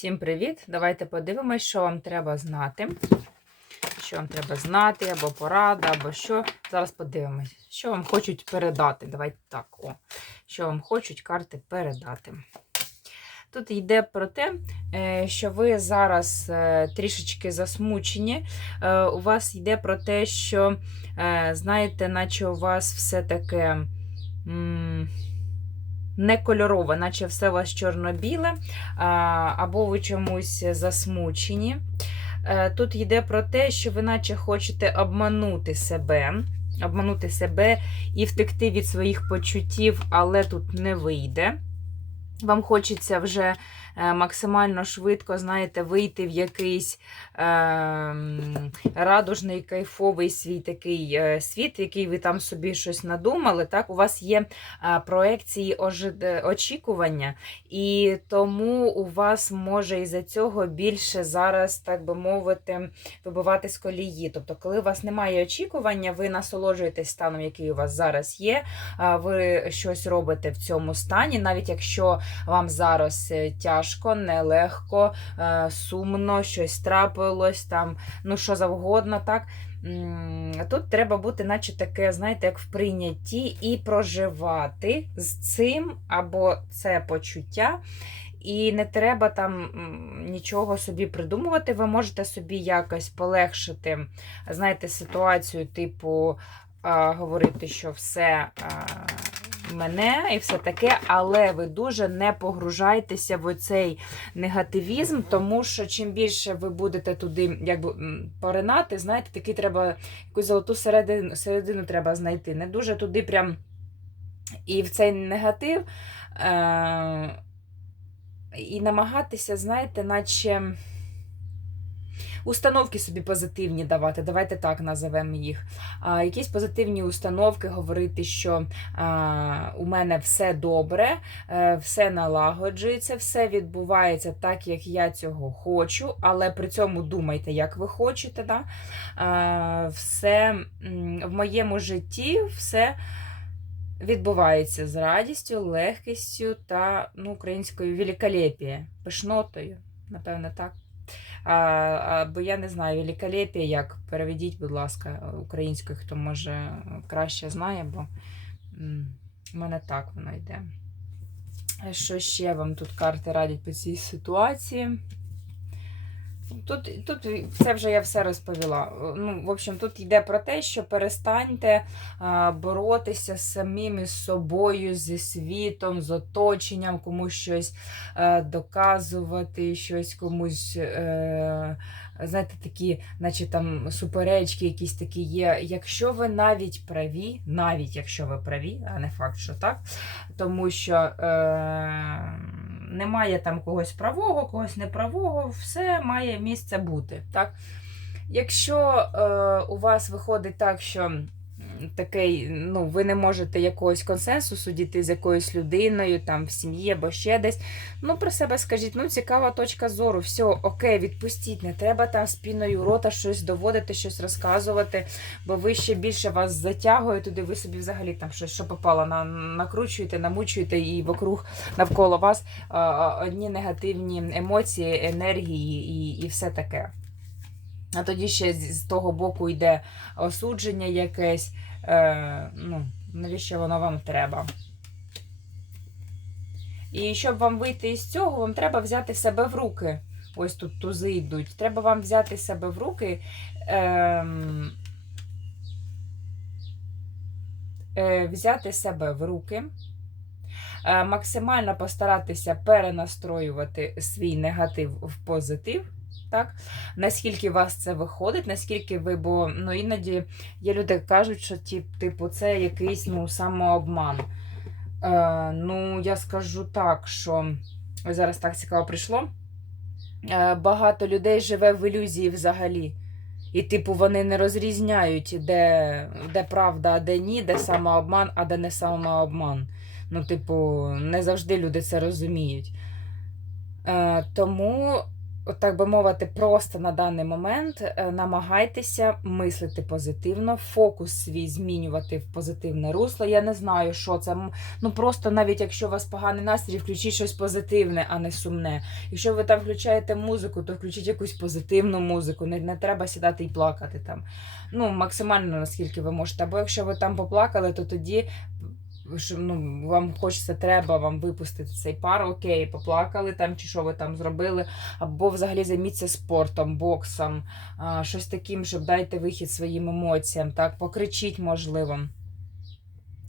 Всім привіт! Давайте подивимось, що вам треба знати. Що вам треба знати, або порада, або що. Зараз подивимось, що вам хочуть передати. Давайте так. о. Що вам хочуть карти передати. Тут йде про те, е, що ви зараз е, трішечки засмучені. Е, У вас йде про те, що, знаєте, наче у вас все таке. Не кольорове, наче все у вас чорно-біле, або ви чомусь засмучені. Е, Тут йде про те, що ви наче хочете обманути себе, обманути себе і втекти від своїх почуттів, але тут не вийде. Вам хочеться вже е, максимально швидко, знаєте, вийти в якийсь е, радужний, кайфовий свій такий е, світ, який ви там собі щось надумали. Так, у вас є е, проекції очікування, і тому у вас може із-за цього більше зараз, так би мовити, вибивати з колії. Тобто, коли у вас немає очікування, ви насолоджуєтесь станом, який у вас зараз є. Ви щось робите в цьому стані, навіть якщо вам зараз е, тяжко, нелегко, е, сумно, щось трапилось, там, ну що завгодно, так. Тут треба бути, наче таке, знаєте, як в прийнятті, і проживати з цим або це почуття. І не треба там нічого собі придумувати. Ви можете собі якось полегшити, знаєте, ситуацію, типу, говорити, що все мене і все таке, але ви дуже не погружайтеся в оцей негативізм, тому що чим більше ви будете туди якби поринати, знаєте, таки треба якусь золоту середину, середину треба знайти. Не дуже туди прям і в цей негатив. Е- і намагатися, знаєте, наче установки собі позитивні давати. Давайте так називемо їх. А, якісь позитивні установки, говорити, що а, у мене все добре, е, все налагоджується, все відбувається так, як я цього хочу, але при цьому думайте, як ви хочете. Да? А, все в моєму житті все відбувається з радістю, легкістю та ну, українською великолепіє, пишнотою, напевно, так. Бо я не знаю, великолепія як. Переведіть, будь ласка, українською, хто може краще знає, бо в мене так воно йде. Що ще вам тут карти радять по цій ситуації? Тут, тут це вже я все розповіла. Ну, в общем, тут йде про те, що перестаньте а, боротися самим із собою, зі світом, з оточенням, комусь щось е, доказувати, щось комусь. Е, Знаєте, такі, наче там суперечки якісь такі є. Якщо ви навіть праві, навіть якщо ви праві, а не факт, що так, тому що е, немає там когось правого, когось неправого, все має місце бути. Так? Якщо е, у вас виходить так, що такий, ну, ви не можете якогось консенсусу дійти з якоюсь людиною, там в сім'ї або ще десь, ну про себе скажіть, ну цікава точка зору, все, окей, відпустіть, не треба там спіною рота щось доводити, щось розказувати, бо ви ще більше вас затягує туди, ви собі взагалі там щось, що попало, на, накручуєте, намучуєте і вокруг навколо вас а, одні негативні емоції, енергії і, і все таке. А тоді ще з, того боку йде осудження якесь. Е, ну, навіщо воно вам треба? І щоб вам вийти із цього, вам треба взяти себе в руки. Ось тут тузи йдуть. Треба вам взяти себе в руки. Ем, е, взяти себе в руки, е, максимально постаратися перенастроювати свій негатив в позитив. Так? Наскільки у вас це виходить, наскільки ви, бо ну, іноді є люди, які кажуть, що тип, типу, це якийсь ну, самообман. Е, ну, я скажу так, що ось зараз так цікаво прийшло. Е, багато людей живе в ілюзії взагалі. І, типу, вони не розрізняють, де, де правда, а де ні, де самообман, а де не самообман. Ну, типу, не завжди люди це розуміють. Е, тому от так би мовити, просто на даний момент е, намагайтеся мислити позитивно, фокус свій змінювати в позитивне русло. Я не знаю, що це. Ну просто навіть якщо у вас поганий настрій, включіть щось позитивне, а не сумне. Якщо ви там включаєте музику, то включіть якусь позитивну музику. Не, не треба сідати і плакати там. Ну, максимально наскільки ви можете. Або якщо ви там поплакали, то тоді. Що, Ну, вам хочеться, треба вам випустити цей пар, окей, поплакали там, чи що ви там зробили, або взагалі займіться спортом, боксом, а, щось таким, щоб дайте вихід своїм емоціям, так, покричіть, можливо.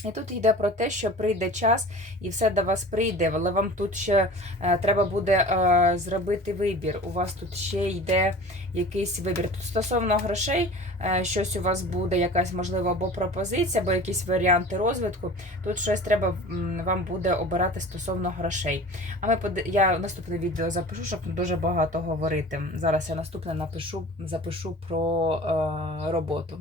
І тут йде про те, що прийде час і все до вас прийде, але вам тут ще е, треба буде е, зробити вибір. У вас тут ще йде якийсь вибір. Тут стосовно грошей, е, щось у вас буде, якась можливо або пропозиція, або якісь варіанти розвитку. Тут щось треба вам буде обирати стосовно грошей. А ми я наступне відео запишу, щоб дуже багато говорити. Зараз я наступне напишу, запишу про роботу.